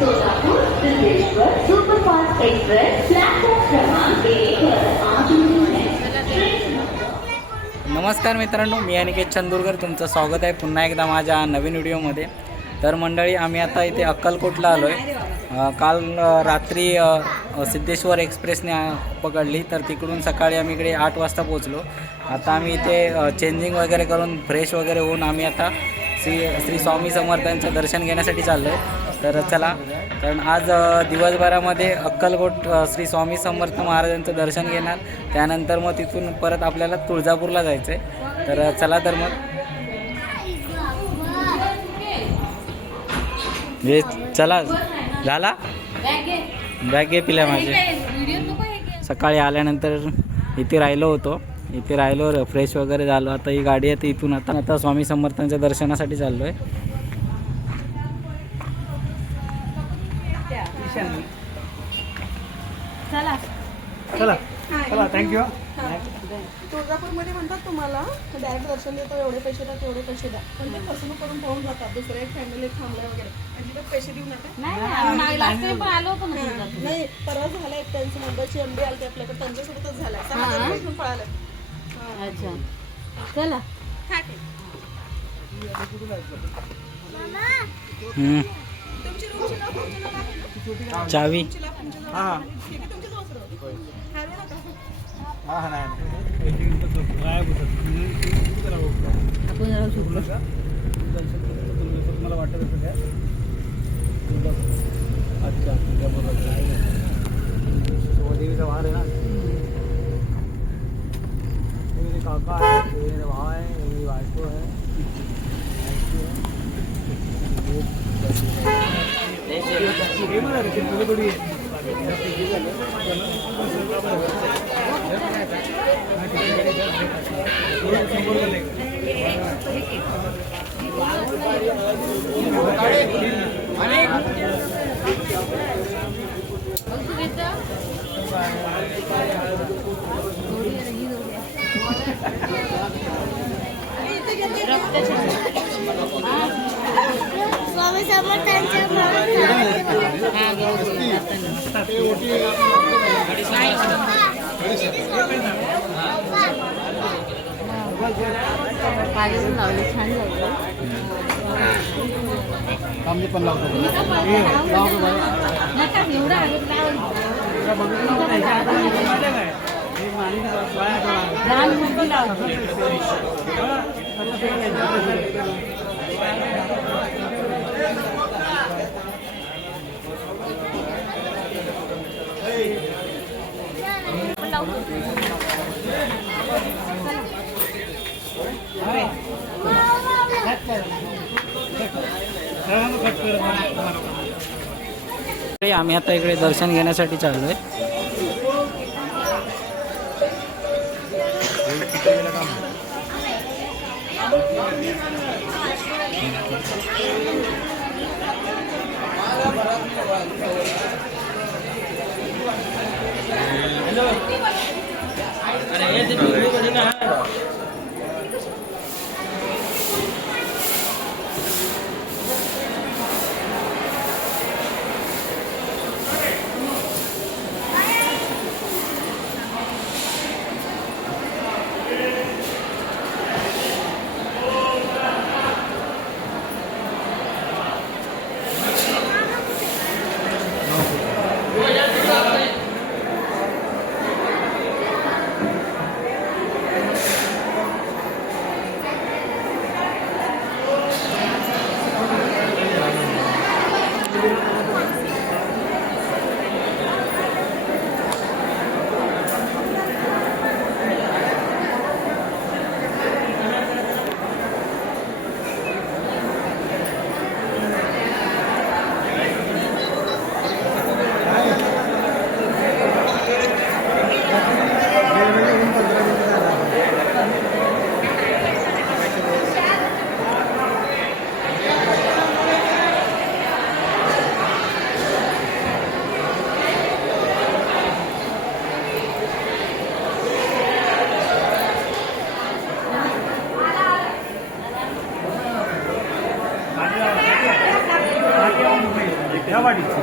Solapur Siddheshwar superfast express platform क्रमांक 1 पर आज नमस्कार मित्रांनो, मी अनिकेत चंदूरकर तुमचं स्वागत आहे पुन्हा एकदा माझ्या नवीन व्हिडिओमध्ये. तर मंडळी, आम्ही आता इथे अक्कलकोटला आलो आहे. काल रात्री सिद्धेश्वर एक्सप्रेसने पकडली, तर तिकडून सकाळी आम्ही इकडे 8 वाजता पोहोचलो. आता आम्ही इथे चेंजिंग वगैरे करून फ्रेश वगैरे होऊन आम्ही आता श्री स्वामी समर्थांचं दर्शन घेण्यासाठी चाललो आहे. तर चला, कारण आज दिवसभरामध्ये अक्कलकोट श्री स्वामी समर्थ महाराजांचं दर्शन घेणार. त्यानंतर मग तिथून परत आपल्याला तुळजापूरला जायचं आहे. तर चला, तर मग हे चला. झाला बॅग घे पिल्या माझे. सकाळी आल्यानंतर इथे राहिलो फ्रेश वगैरे झालो. आता ही गाडी आहे, इथून आता स्वामी समर्थांच्या दर्शनासाठी चाललो आहे. चला चला चला, थँक्यू. तुळजापूरमध्ये म्हणतात तुम्हाला डायरेक्ट दर्शन देतो, एवढे पैसे द्या तेवढे पैसे द्या, पण ते फसवणूक करून पाहून जातात. दुसऱ्या एक फॅमिली थांबल्या वगैरे अजिबात पैसे देऊ नका. नाही, परवा झाला एक त्यांचं मुंबईची एमडी आलते आपल्याकडे, त्यांच्यासोबतच झालाय. 6,000 रुपये पळाले. अच्छा, चला. तुमची रूमची नाव तुमचं नाव आहे ना? चावी. हां ठीक आहे, तुमचीच वस्त्र हरवू नका. हां हां, नाही आपण राहू शकलो. तुम्हाला वाटत असं काय? अच्छा, देवीचा वार आहे ना. मेरे काका है, मेरे भाई है, मेरी वाइफ है. स्वामी समर्थांच्या पाहिजे लावले, छान लावले. आम्ही पण लावतो. नका एवढा लहान मुलगी लावली. आम्ही आता इकडे दर्शन घेण्यासाठी चाललो आहे.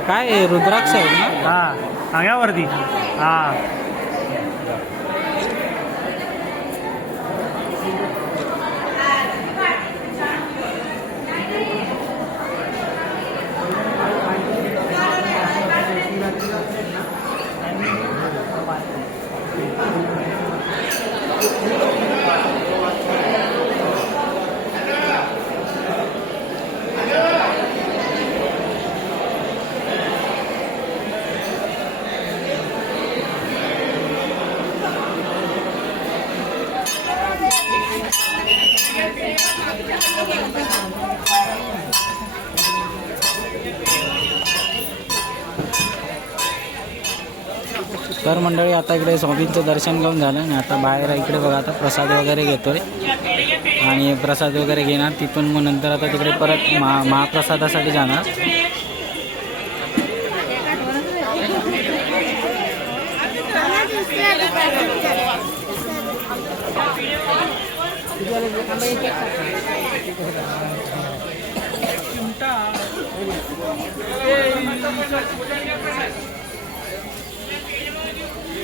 काय आहे? रुद्राक्ष आहेत ना? हा अंगावरती हा तर मंडळी आता इकडे स्वामींचं दर्शन घेऊन झालं आणि आता बाहेर इकडे बघा आता प्रसाद वगैरे घेतोय आणि प्रसाद वगैरे घेणार तिथून मग नंतर आता तिकडे परत महाप्रसादासाठी जाणार.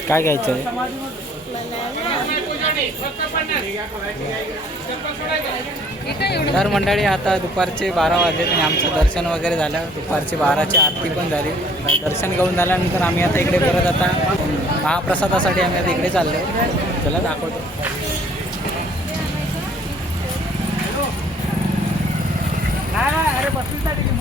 काय घ्यायचं आहे? तर मंडळी आता दुपारचे 12 वाजले आणि आमचं दर्शन वगैरे झालं. दुपारचे 12ची आरती पण झाली. दर्शन घेऊन झाल्यानंतर आम्ही आता इकडे परत आता महाप्रसादासाठी आम्ही आता इकडे चाललो. चला दाखवतो. अरे बसण्यासाठी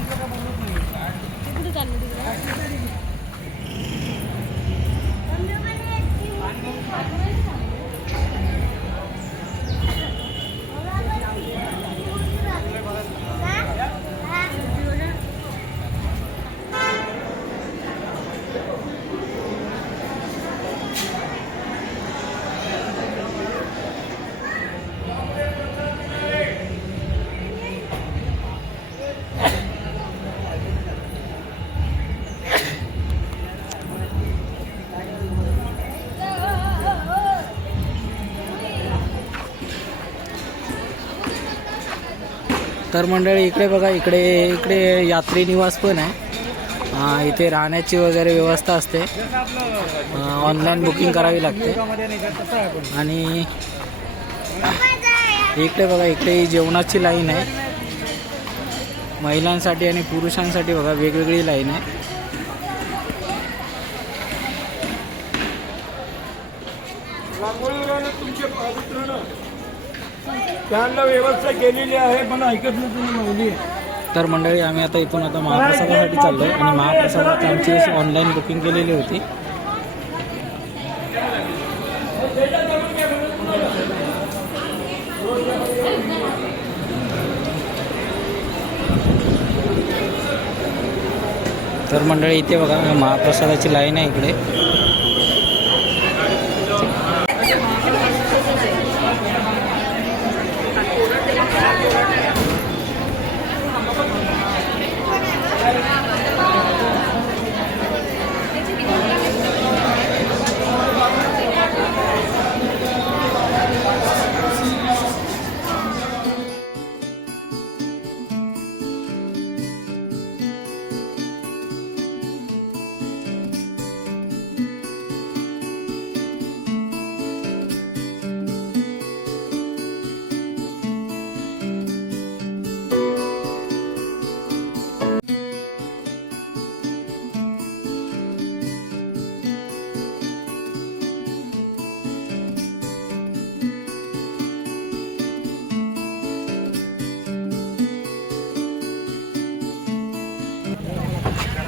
तर मंडळी इकडे बघा इकडे यात्री निवास पण आहे. इथे राहण्याची वगैरे व्यवस्था असते. ऑनलाईन बुकिंग करावी लागते. आणि इकडे बघा इकडे जेवणाची लाईन आहे. महिलांसाठी आणि पुरुषांसाठी बघा वेगवेगळी लाईन आहे. त्यांना व्यवस्था केलेली आहे पण ऐकत नाही तुम्ही माहिती. तर मंडळी आम्ही आता इथून आता महाप्रसादासाठी चाललो आहे आणि महाप्रसादाची आमची ऑनलाईन बुकिंग केलेली होती. तर मंडळी इथे बघा महाप्रसादाची लाईन आहे इकडे.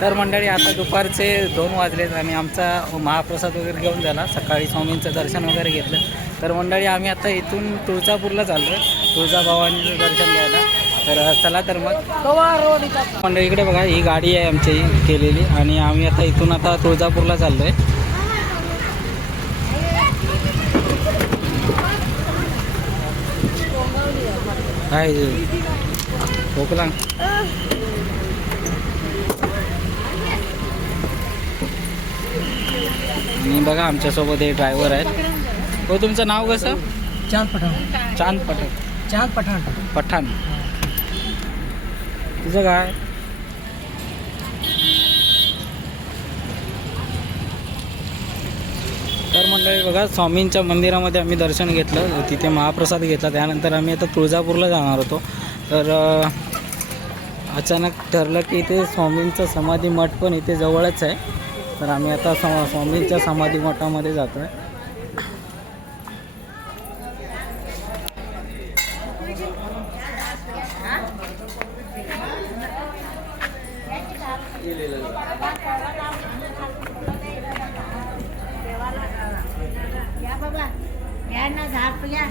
तर मंडळी आता दुपारचे 2 वाजलेत आणि आमचा महाप्रसाद वगैरे घेऊन झाला. सकाळी स्वामींचं दर्शन वगैरे घेतलं. तर मंडळी आम्ही आता इथून तुळजापूरला चाललो आहे तुळजाभवानीचं दर्शन घ्यायला. तर चला तर मग मंडळी इकडे बघा ही गाडी आहे आमची केलेली आणि आम्ही आता इथून आता तुळजापूरला चाललो आहे. काय खोकला आणि बघा आमच्यासोबत हे ड्रायव्हर आहेत. हो तुमचं नाव कसं? चांद पठाण पठाण. तुझं काय? तर मंडळी बघा, स्वामींच्या मंदिरामध्ये आम्ही दर्शन घेतलं, तिथे महाप्रसाद घेतला. त्यानंतर आम्ही आता तुळजापूरला जाणार होतो. तर अचानक ठरलं की इथे स्वामींचं समाधी मठ पण इथे जवळच आहे. तर आम्ही आता स्वामींच्या समाधी मठामध्ये जातो आहे. या बाबा या ना झाप या.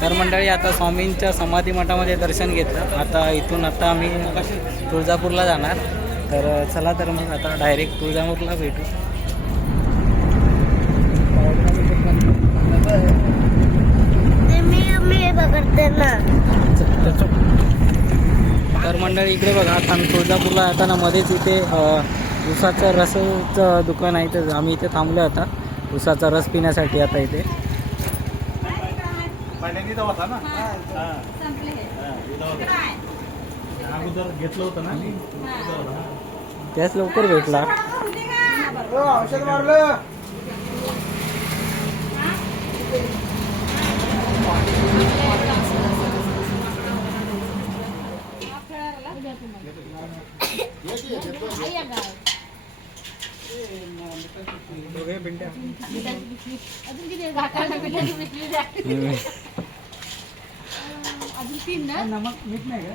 तर मंडळी आता स्वामींच्या समाधी मठामध्ये दर्शन घेतलं. आता इथून आता आम्ही तुळजापूरला जाणार. तर चला तर मग आता डायरेक्ट तुळजापूरला भेटू. मी बघते ना. तर मंडळी इकडे बघा, आता आम्ही तुळजापूरला येताना मध्येच इथे उसाचं रसाचं दुकान आहे. तर आम्ही इथे थांबलो आता उसाचा रस पिण्यासाठी. आता इथे अगोदर घेतलं होतं ना. त्याच लवकर भेटला. औषध मारलं. अजून किती घाटाला पिठाची पिशवी द्या. अजून 3 ना. नमक मीठ नाही का?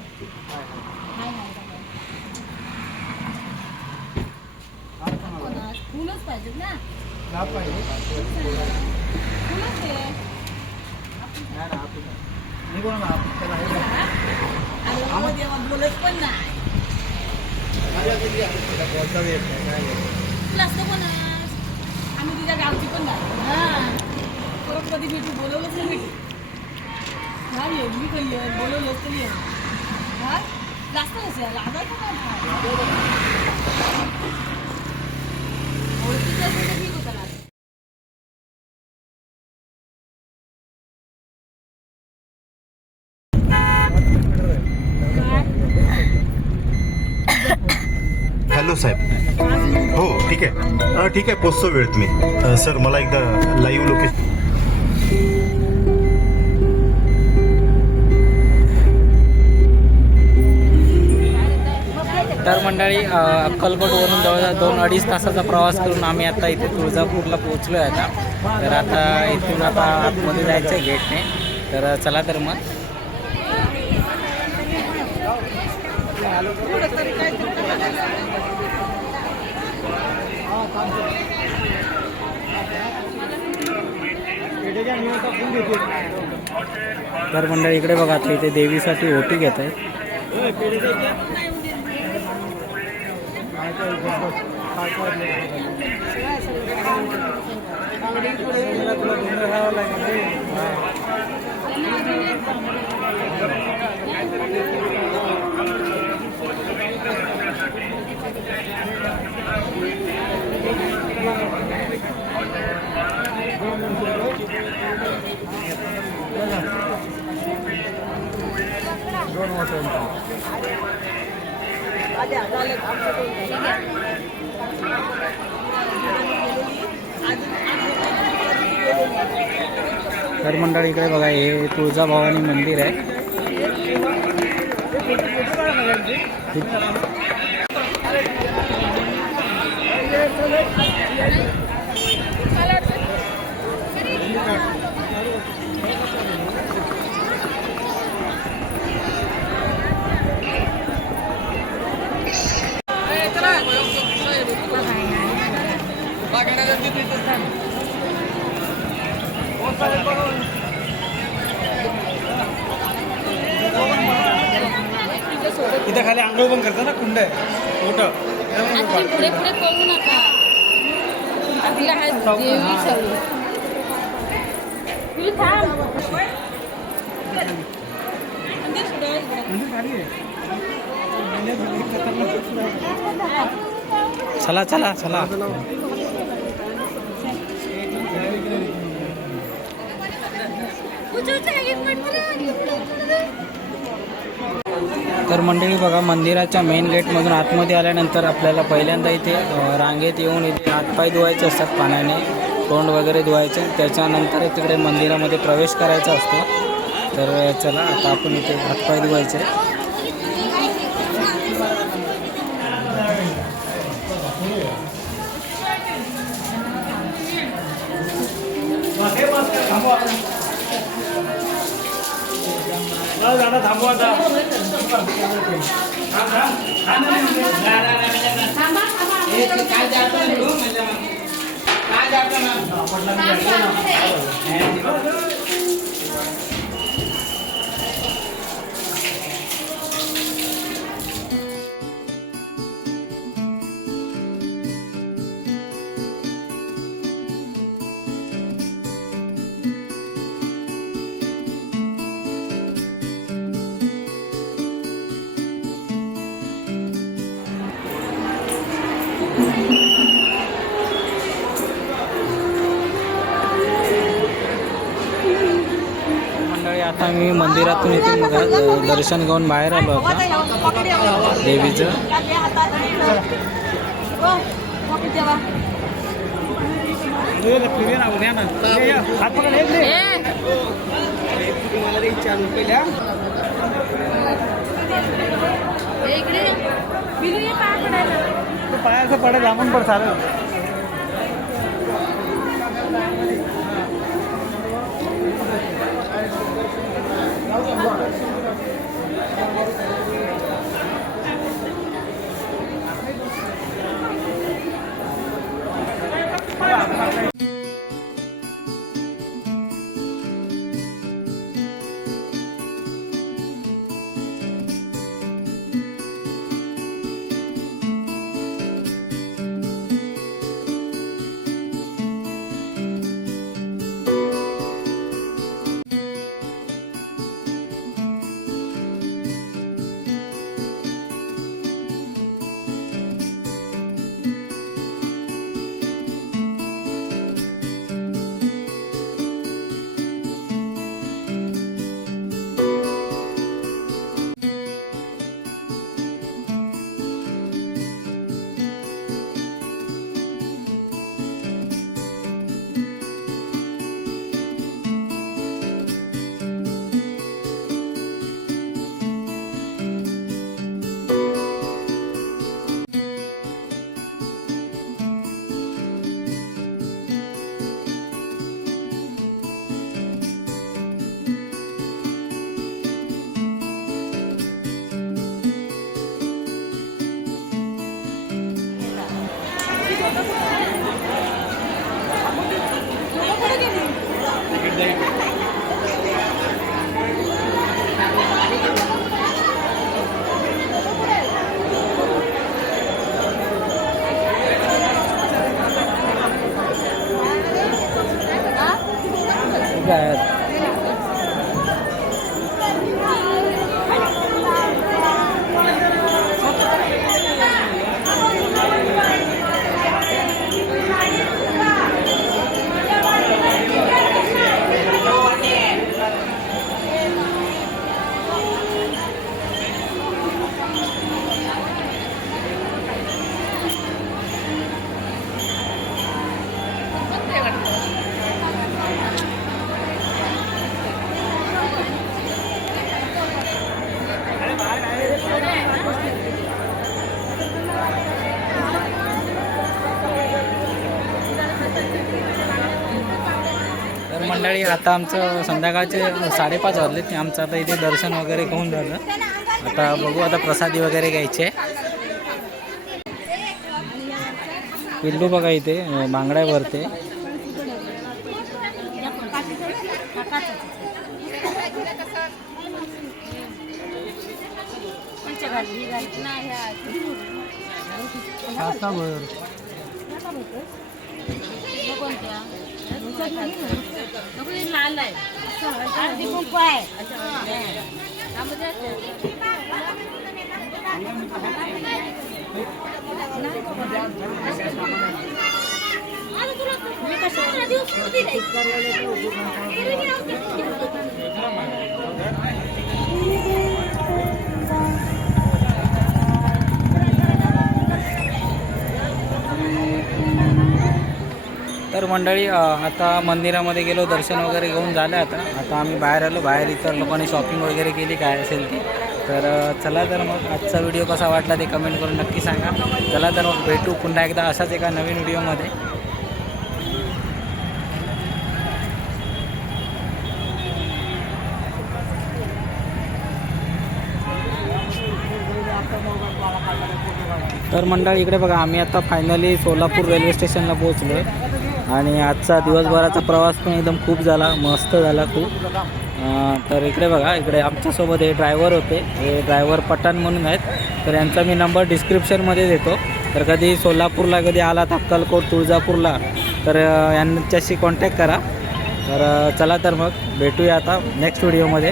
फुलच पाहिजेत ना. लाभ पाहिजे. फुलच आहे. मी कोणाला आपल्याला बोलत पण नाही. तुला असतं पण आम्ही तुझ्या गावची पण नाही. परत कधी भेटू बोलवलंच नाही भेटू. हा ये मी काही ये बोलवलंच तरी ये. हा जास्त नसेल लागायचं नाही. ओळखीचं ठीक होतं ना. हॅलो साहेब. हो ठीक आहे. ठीक आहे, पोचतो वेळेत मी. सर मला एकदा लाईव्ह लोकेशन. तर मंडळी अक्कलकोटवरून जवळजवळ 2-2.5 तासाचा प्रवास करून आम्ही आता इथे तुळजापूरला पोहोचलो आहे आता. तर आता इथून आता आतमध्ये जायचं आहे गेटने. तर चला तर मग. तर मंडळी इकडे बघा, आता इथे देवीसाठी ओटी घेत आहेत. तर मंडळी इकडे बघा, हे तुळजाभवानी मंदिर आहे. इथे खाली आंघोळ पण करतात ना, कुंड आहे मोठं. तुम्ही पुढे पुढे पळू नका. आपल्या हा देवी चालू. तू थांब. चला चला चला. तर मंडळी बघा, मंदिराच्या मेन गेटमधून आतमध्ये आल्यानंतर आपल्याला पहिल्यांदा इथे रांगेत येऊन इथे हातपाय धुवायचे असतात पाण्याने, तोंड वगैरे धुवायचे. त्याच्यानंतर तिकडे मंदिरामध्ये प्रवेश करायचा असतो. तर चला आता आपण इथे हातपाय धुवायचे. मंडळी आता मी मंदिरातून इथून बघा दर्शन घेऊन बाहेर आलो आता देवीचं. पायाचं पडे जामून पड सारं. मंडळी आता आमचं संध्याकाळचे 5:30 वाजले. ते आमचं आता इथे दर्शन वगैरे होऊन झालं. आता बघू, आता प्रसादी वगैरे घ्यायचे. पिल्लू बघा इथे बांगड्या भरते. तासाभर कोणत्या नको हे लाल आहे हळदी कुंकू आहे त्यामध्ये मी कशाला दिवस तर मंडळी आता मंदिरामध्ये गेलो, दर्शन वगैरे घेऊन झालं. आता आम्ही बाहेर आलो. बाहेर इतर लोकांनी शॉपिंग वगैरे केली काय असेल ती. तर चला तर मग आजचा व्हिडिओ कसा वाटला ते कमेंट करून नक्की सांगा. चला तर मग भेटू पुन्हा एकदा अशाच एका नवीन व्हिडिओमध्ये. तर मंडळी इकडे बघा, आम्ही आता फायनली सोलापूर रेल्वे स्टेशनला पोहोचलो आहे आणि आजचा दिवसभराचा प्रवास पण एकदम खूप झाला, मस्त झाला खूप. तर इकडे बघा, इकडे आमच्यासोबत हे ड्रायव्हर होते, हे ड्रायव्हर पठाण म्हणून आहेत. तर यांचा मी नंबर डिस्क्रिप्शनमध्ये देतो. तर कधी सोलापूरला कधी आलात, अक्कलकोट, तुळजापूरला, तर यांच्याशी कॉन्टॅक्ट करा. तर चला तर मग भेटूया आता नेक्स्ट व्हिडिओमध्ये.